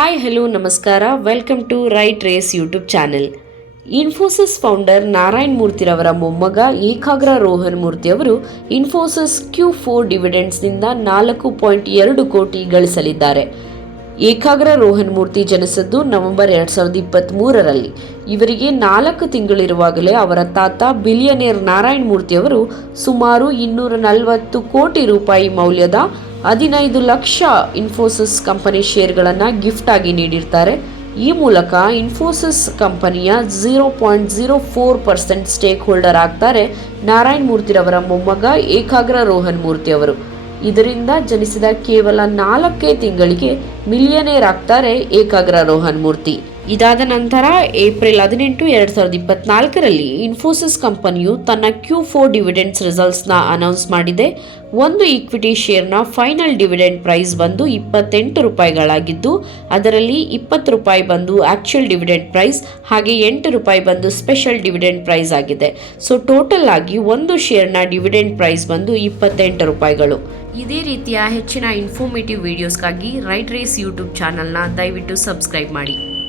Hi hello ನಮಸ್ಕಾರ welcome to right race YouTube channel Infosys founder Narayan ಮೂರ್ತಿರವರ ಮೊಮ್ಮಗ ಏಕಾಗ್ರ ರೋಹನ್ ಮೂರ್ತಿ ಅವರು Infosys Q four ಡಿವಿಡೆಂಡ್ಸ್ನಿಂದ ನಾಲ್ಕು point ಎರಡು ಕೋಟಿ ಗಳಿಸಲಿದ್ದಾರೆ. ಏಕಾಗ್ರ ರೋಹನ್ ಮೂರ್ತಿ ಜನಿಸಿದ್ದು ನವೆಂಬರ್ ಎರಡು ಸಾವಿರದ ಇಪ್ಪತ್ತ್ ಮೂರರಲ್ಲಿ ಇವರಿಗೆ ನಾಲ್ಕು ತಿಂಗಳಿರುವಾಗಲೇ ಅವರ ತಾತ ಬಿಲಿಯನೇರ್ ನಾರಾಯಣ್ ಮೂರ್ತಿಯವರು ಸುಮಾರು ಇನ್ನೂರ ನಲವತ್ತು ಕೋಟಿ ರೂಪಾಯಿ ಮೌಲ್ಯದ ಹದಿನೈದು ಲಕ್ಷ ಇನ್ಫೋಸಿಸ್ ಕಂಪನಿ ಶೇರ್ಗಳನ್ನು ಗಿಫ್ಟ್ ಆಗಿ ನೀಡಿರ್ತಾರೆ. ಈ ಮೂಲಕ ಇನ್ಫೋಸಿಸ್ ಕಂಪನಿಯ zero point zero four percent stake holder ಆಗ್ತಾರೆ ನಾರಾಯಣ್ ಮೂರ್ತಿರವರ ಮೊಮ್ಮಗ ಏಕಾಗ್ರ ರೋಹನ್ ಮೂರ್ತಿ ಅವರು. ಇದರಿಂದ ಜನಿಸಿದ ಕೇವಲ ನಾಲ್ಕೇ ತಿಂಗಳಿಗೆ ಮಿಲಿಯನೇರ್ ಆಗ್ತಾರೆ ಏಕಾಗ್ರ ರೋಹನ್ ಮೂರ್ತಿ. ಇದಾದ ನಂತರ ಏಪ್ರಿಲ್ ಹದಿನೆಂಟು, ಎರಡು ಸಾವಿರದ ಇಪ್ಪತ್ನಾಲ್ಕರಲ್ಲಿ ಇನ್ಫೋಸಿಸ್ ಕಂಪನಿಯು ತನ್ನ ಕ್ಯೂ ಫೋರ್ ಡಿವಿಡೆಂಡ್ಸ್ ರಿಸಲ್ಟ್ಸ್ನ ಅನೌನ್ಸ್ ಮಾಡಿದೆ. ಒಂದು ಈಕ್ವಿಟಿ ಶೇರ್ನ ಫೈನಲ್ ಡಿವಿಡೆಂಡ್ ಪ್ರೈಸ್ ಬಂದು ಇಪ್ಪತ್ತೆಂಟು ರೂಪಾಯಿಗಳಾಗಿದ್ದು ಅದರಲ್ಲಿ ಇಪ್ಪತ್ತು ರೂಪಾಯಿ ಬಂದು ಆ್ಯಕ್ಚುಯಲ್ ಡಿವಿಡೆಂಡ್ ಪ್ರೈಸ್, ಹಾಗೆ ಎಂಟು ರೂಪಾಯಿ ಬಂದು ಸ್ಪೆಷಲ್ ಡಿವಿಡೆಂಡ್ ಪ್ರೈಸ್ ಆಗಿದೆ. ಸೊ, ಟೋಟಲ್ ಆಗಿ ಒಂದು ಶೇರ್ನ ಡಿವಿಡೆಂಡ್ ಪ್ರೈಸ್ ಬಂದು ಇಪ್ಪತ್ತೆಂಟು ರೂಪಾಯಿಗಳು. ಇದೇ ರೀತಿಯ ಹೆಚ್ಚಿನ ಇನ್ಫಾರ್ಮೇಟಿವ್ ವಿಡಿಯೋಸ್ಗಾಗಿ ರೈಟ್ ರೇಸ್ ಯೂಟ್ಯೂಬ್ ಚಾನಲ್ನ ದಯವಿಟ್ಟು ಸಬ್ಸ್ಕ್ರೈಬ್ ಮಾಡಿ.